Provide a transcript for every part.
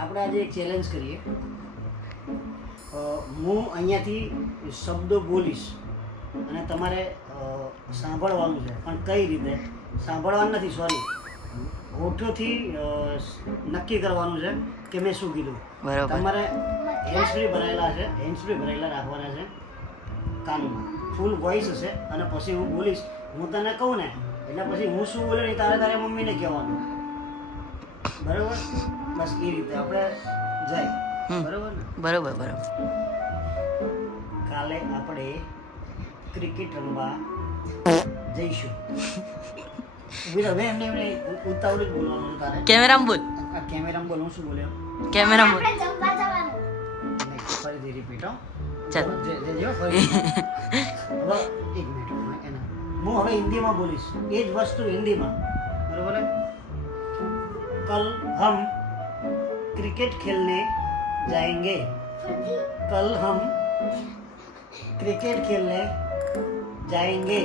આપણે આજે એક ચેલેન્જ કરીએ. હું અહીંયાથી શબ્દો બોલીશ અને તમારે સાંભળવાનું છે, પણ કઈ રીતે સાંભળવાનું નથી, સોરી, હોઠોથી નક્કી કરવાનું છે કે મેં શું કીધું. બરાબર. તમારે હેન્ડ્સફ્રી ભરાયેલા છે, હેન્ડ્સફ્રી ભરાયેલા રાખવાના છે કાનમાં, ફૂલ વોઇસ હશે અને પછી હું બોલીશ, હું તને કહું ને એટલે પછી હું શું બોલ્યો નહીં તારે મમ્મીને કહેવાનું, બરાબર? બસ એ રીતે આપણે જાય, બરાબર ને? બરોબર બરોબર. કાલે આપણે ક્રિકેટ રમવા જઈશું. એમને ઉતાવળ જ બોલવાનું છે તારે. કેમેરામાં બોલ. કેમેરામાં બોલ. હું શું બોલ્યો? કેમેરામાં બોલ. ફરીથી રિપીટ હો. ચાલ. હવે એક મિનિટ હું હવે હિન્દીમાં બોલીશ એ જ વસ્તુ હિન્દીમાં, બરોબર? કલ હમ क्रिकेट खेलने जाएंगे. कल हम क्रिकेट खेलने जाएंगे.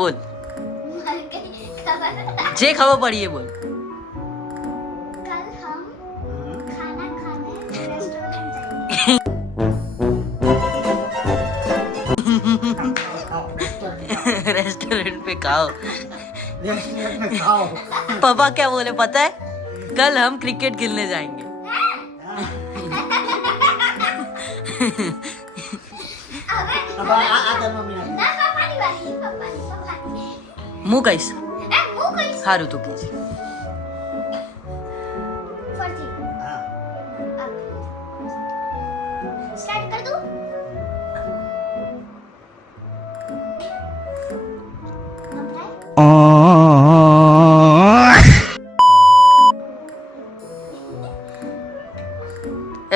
બોલ. જે ખબર પડી એ બોલ. कल हम खाना खाने रेस्टोरेंट जाएंगे. रेस्टोरेंट पे खाओ. रेस्टोरेंट में खाओ. पापा क्या बोले पता है? कल हम क्रिकेट खेलने जाएंगे. अब આ તાર મમ્મીને ના પાપાની વાહી પાપાની. હું કહીશ. હું કહીશ. સારું તું કહીશ. ફરતી હા સ્ટાર્ટ કર દઉં.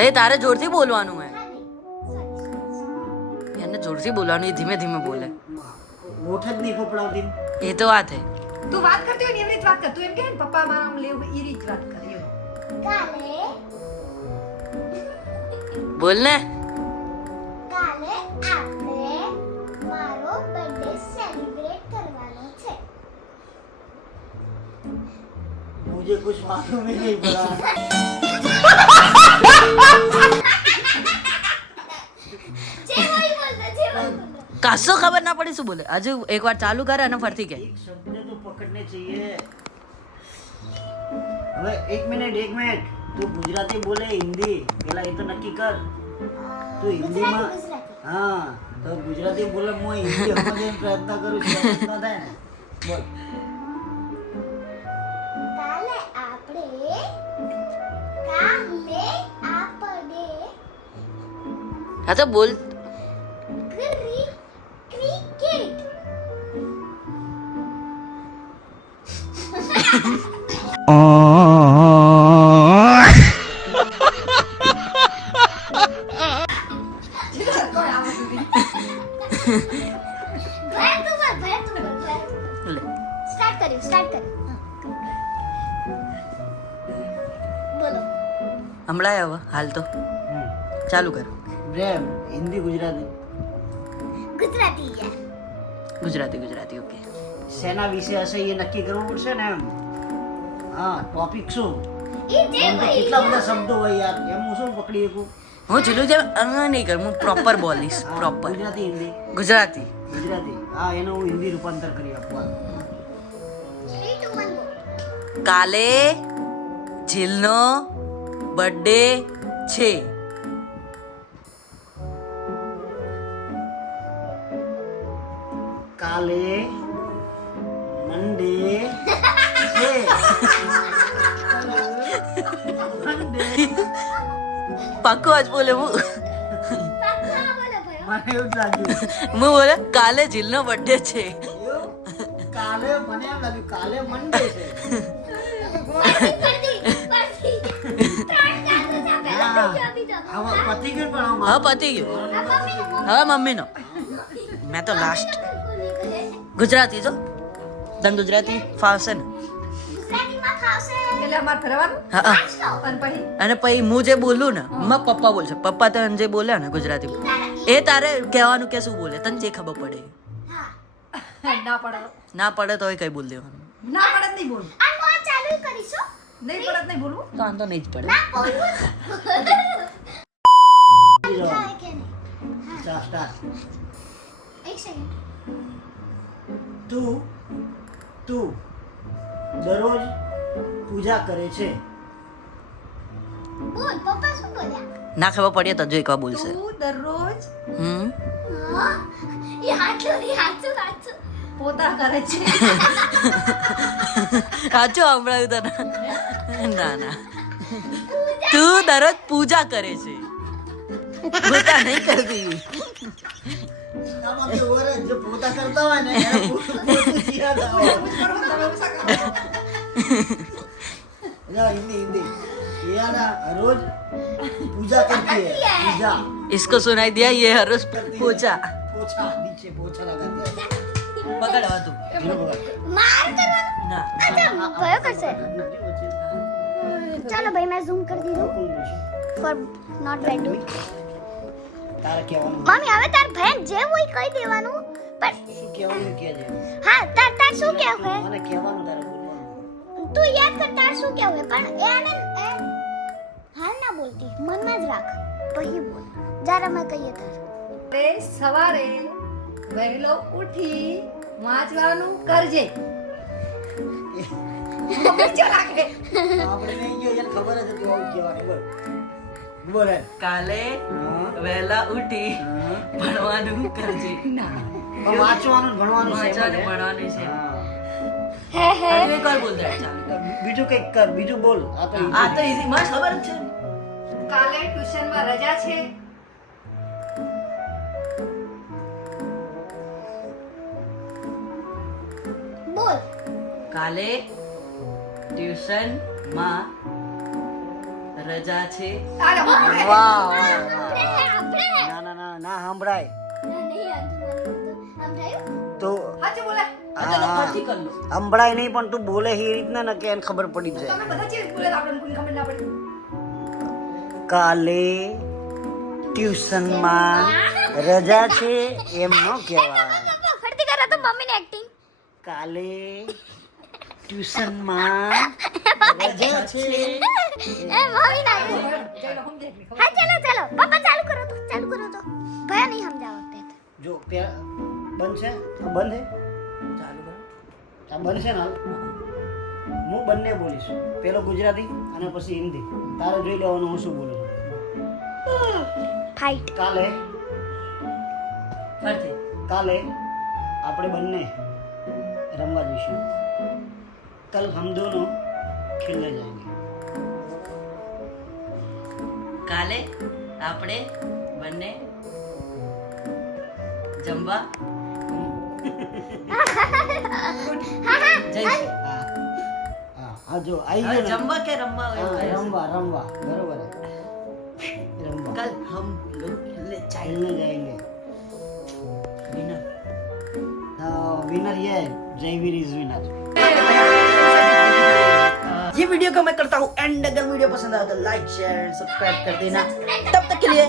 એ તારે જોરથી બોલવાનું હે. એને જોરથી બોલવાનું, એ ધીમે ધીમે બોલે. ઓઠ જ નહીં ફફડાવતી. એ તો વાત હે. તું વાત કરતી હોય ને એવી રીત વાત કર. તું એમ કે ને પપ્પા મારા આમ લેવું એ રીત વાત કર. એવું કાલે બોલ ને. કાલે આપણે મારો બર્થડે સેલિબ્રેટ કરવાનો છે. मुझे कुछ मालूम ही नहीं पड़ा. જે હોય બોલતો જે હોય બોલતો. કાસો ખબર ના પડી શું બોલે. હજુ એકવાર ચાલુ કરે અને ફરતી કે. एक शब्द तो पकड़ने चाहिए. હવે એક મિનિટ તું ગુજરાતી બોલે હિન્દી પેલા એ તો નક્કી કર. તું હિન્દીમાં ગુજરાતી. હા તો ગુજરાતી બોલે, હું હિન્દી સમજવાનો પ્રયત્ન કરું છું, ન થાય ને. બોલ. કાલે આપણે હા તો બોલ. ક્રિકેટ કોઈ આવા સુધી ભય તું બોલ. લે. સ્ટાર્ટ કર્યું. બોલો. હમણાં હવે હાલ તો હમ. ચાલુ કર. પ્રેમ હિન્દી ગુજરાતી ગુજરાતી યાર. ગુજરાતી ઓકે. શેના વિશે હશે એ નક્કી કરવું પડશે ને એમ. હા ટોપિક શું? એ જે એમ તો કેટલા બધા શબ્દો હોય યાર, એમ હું શું પકડી શકું? હું જેટલું જેમ નહીં કર, હું પ્રોપર બોલીશ. હા, પ્રોપર ગુજરાતી હિન્દી ગુજરાતી. હા એનું હું હિન્દી રૂપાંતર કરી આપવા. 3 2 1 ગો. કાલે જીલનો બર્થડે છે. કાલે મંડે છે. મંડે. પાક્કું આજ બોલે હું. પાક્કા બોલો ભયો. મને એવું જ લાગ્યું. હું બોલે કાલે જીલનો બર્થડે છે. એવું? કાલે મને એમ લાગ્યું કાલે મંડે છે. ફરતી. 3 ચાલુ છે પહેલા હા. બીજો બીજો. આમાં પતી ગયું પણ આમાં. હવે પતી ગયું. હવે મમ્મીનો. મેં તો લાસ્ટ ગુજરાતી જો તને ગુજરાતી ફાવશે ને. ગુજરાતીમાં ખાવશે. એટલે અમાર ફરવાનું હા હા. અને પછી અને પછી હું જે બોલું ને માં પપ્પા બોલશે. પપ્પા તને જે બોલે ને ગુજરાતી એ તારે કહેવાનું કે શું બોલે તને જે ખબર પડે. હા. ના પડે ના પડે તો કઈ બોલ દેવાનું. ના પડે જ નહીં બોલ. અને હું આ ચાલુ કરીશું નહીં પડત નહીં બોલવું. તો વાંધો નહીં જ પડે ના બોલવું બીજો. થાય કે નહીં ચાલ સ્ટાર્ટ. એક સેકન્ડ તું દરરોજ પૂજા કરે છે. બોલ પપ્પા શું બોલ્યા ના ખબર પડીએ તો જો એક વાર બોલશે તું દરરોજ હમ હા એ હાચું પોતા કરે છે. સાચું સંભળાયું તને ના ના તું દરરોજ પૂજા કરે છે પોતા નહીં કરતી આમાં તો ઓરે જે પોતા કરતા હોય ને એને પોતું યાદ આવે. તમે ઓછા કરો. या हिंदी ये ना रोज पूजा करती है. पूजा इसको सुनाई दिया ये हर रोज पूजा पोछा नीचे पोछा लगाती है. પકડ હવે તું ये बघा. માર કરવાનું ના અચ્છા કયો કરશે ચાલો ભાઈ મેં ઝૂમ કરી દીધું ફોર નોટ બેડ તારે કહેવાનું મમ્મી હવે તાર બહેન જે હોય કહી દેવાનું પણ શું કહેવાનું કે છે હા તાર શું કહેવું હે મને કહેવાનું તારે બોલવાનું. તું યાદ કર તાર શું કહેવું હે પણ હાલ ના બોલતી મનમાં જ રાખ પછી બોલ જરા મેં કહીએ તાર તે સવારે વહેલો ઉઠી વાંચવાનું કરજે. બીજો રાખે. આપણે નહીં ગયો એને ખબર જ હતી આવું કહેવાનું. બોલ બોલ હે. કાલે હા. વહેલા ઉઠી હા. ભણવાનું કરજે ના પણ વાંચવાનું ને ભણવાનું છે એમ જ હે. ભણવાનું છે હા. હજુ એક વાર બોલ દે ચાલ બીજું કંઈક કર બીજું બોલ આ તો આ તો ઈઝી મને ખબર જ છે કાલે ટ્યુશનમાં રજા છે. બોલ કાલે ટ્યુશન માં રજા છે તારે હોવું હે. વાહ આપણે ના ના ના ના સાંભળાય નહીં સમજાયું તો સાચું બોલે. આ તો ફરતી કર લો સંભળાય નહીં પણ તું બોલે એ રીતના ને કે એને ખબર પડી જ જાય. તમે બધા ચીજ બોલે તો આપણને કોઈ ખબર ના પડે. કાલે ટ્યુશનમાં રજા છે એમ ન કહેવાય. પપ્પા ફરતી કરો તો મમ્મીની એક્ટિંગ કાલે ટ્યુશનમાં રજા છે. એ મમ્મી ના ચાલો સમજે એટલે ખબર. હા ચાલો પપ્પા ચાલુ કરો તો ભયા નહીં સમજાવત જો બંધ છે આ બંધ છે ચાલુ કર આ બંધ છે ને હાલ. હું બંને બોલીશ પેલો ગુજરાતી અને પછી હિન્દી. તારે જોઈ લેવાનું હું શું બોલું છું. ફાઇટ કાલે ફરતી કાલે આપણે બંને રમવા જઈશું. કલ હમ દોનો ખેલને જાएंगे. કાલે આપણે બંને જમવા જઈશું હા હા હા જો આવી હવે ગયો ને. જમવા કે રમવા એવું હા, કહે છે. રમવા બરોબર હે. રમવા कल हम लोग खेलने खेलने जाएंगे. विनर विनर ये है जयवीर इज विनर. ये वीडियो को मैं करता हूँ एंड अगर वीडियो पसंद आया तो लाइक शेयर सब्सक्राइब कर देना तब तक के लिए